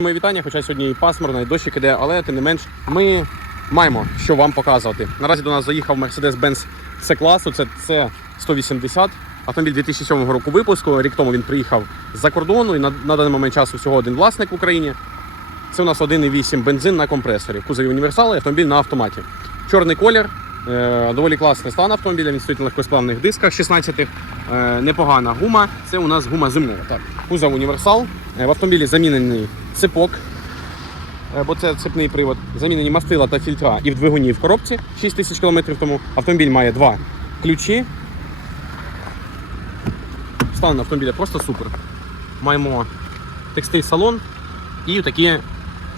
Мої вітання, хоча сьогодні і пасмурно, і дощик іде, але тим не менш ми маємо що вам показувати. Наразі до нас заїхав Mercedes-Benz C-класу, це C180. Автомобіль 2007 року випуску. Рік тому він приїхав з-за кордону і на, на даний момент часу всього один власник в Україні. Це у нас 1,8 бензин на компресорі. Кузові універсал і автомобіль на автоматі. Чорний колір, е, доволі класний стан автомобіля. Він стоїть на легкосплавних дисках 16 е, непогана гума. Це у нас гума зимова. Так. Кузов універсал. Е, в автомобілі замінений цепок, е, бо це цепний привод. Замінені мастила та фільтра і в двигуні, в коробці 6 тисяч кілометрів тому. Автомобіль має два ключі. Стан автомобіля просто супер. Маємо текстиль салон і такі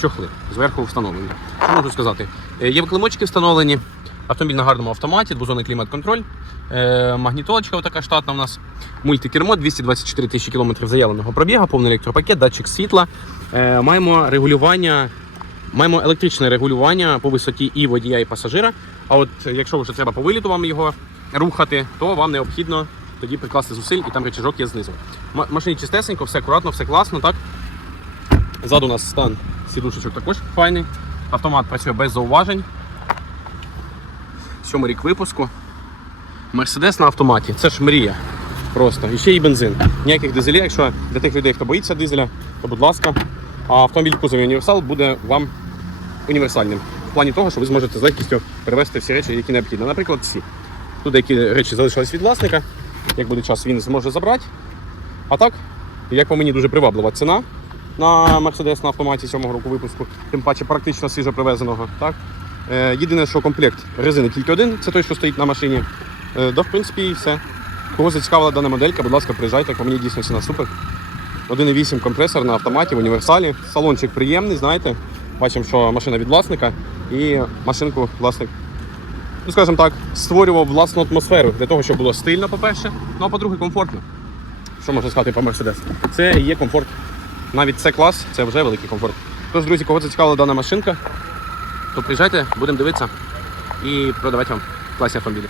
чохли зверху встановлені. Що можу сказати? Е, Є климочки встановлені. Автомобіль на гарному автоматі, двозонний клімат-контроль, е, магнітолочка така штатна у нас, мультикермо, 224 тисячі кілометрів заявленого пробігу, повний електропакет, датчик світла. Е, Маємо регулювання, маємо електричне регулювання по висоті і водія, і пасажира. А от якщо вже треба по виліту вам його рухати, то вам необхідно тоді прикласти зусиль, і там рычажок є знизу. Машині чистесенько, все акуратно, все класно, так? Ззаду у нас стан сідушечок також файний. Автомат працює без зауважень. Сьомий рік випуску. Мерседес на автоматі. Це ж мрія. Просто. І ще й бензин. Ніяких дизелів, якщо для тих людей, хто боїться дизеля, то будь ласка. А автомобіль в кузові універсал буде вам універсальним. В плані того, що ви зможете з легкістю перевезти всі речі, які необхідні. Наприклад, всі. Тут деякі речі залишились від власника. Як буде час, він зможе забрати. А так, як по мені дуже приваблива ціна на Mercedes на автоматі 7 року випуску, тим паче практично свіжо привезеного. Так? Е, єдине, що комплект резини тільки один, це той, що стоїть на машині. Е, да, в принципі, і все. Кого зацікавила дана моделька, будь ласка, приїжджайте, по мені дійсно ціна супер. 1,8 компресор на автоматі в універсалі. Салончик приємний, знаєте. Бачимо, що машина від власника і машинку власник, ну скажімо так, створював власну атмосферу для того, щоб було стильно, по-перше, ну а по-друге, комфортно. Що можна сказати про Mercedes? Це є комфорт. Навіть це клас, це вже великий комфорт. Тож, друзі, кого зацікавила дана машинка, то приїжджайте, будемо дивитися і продавати вам класні автомобілі.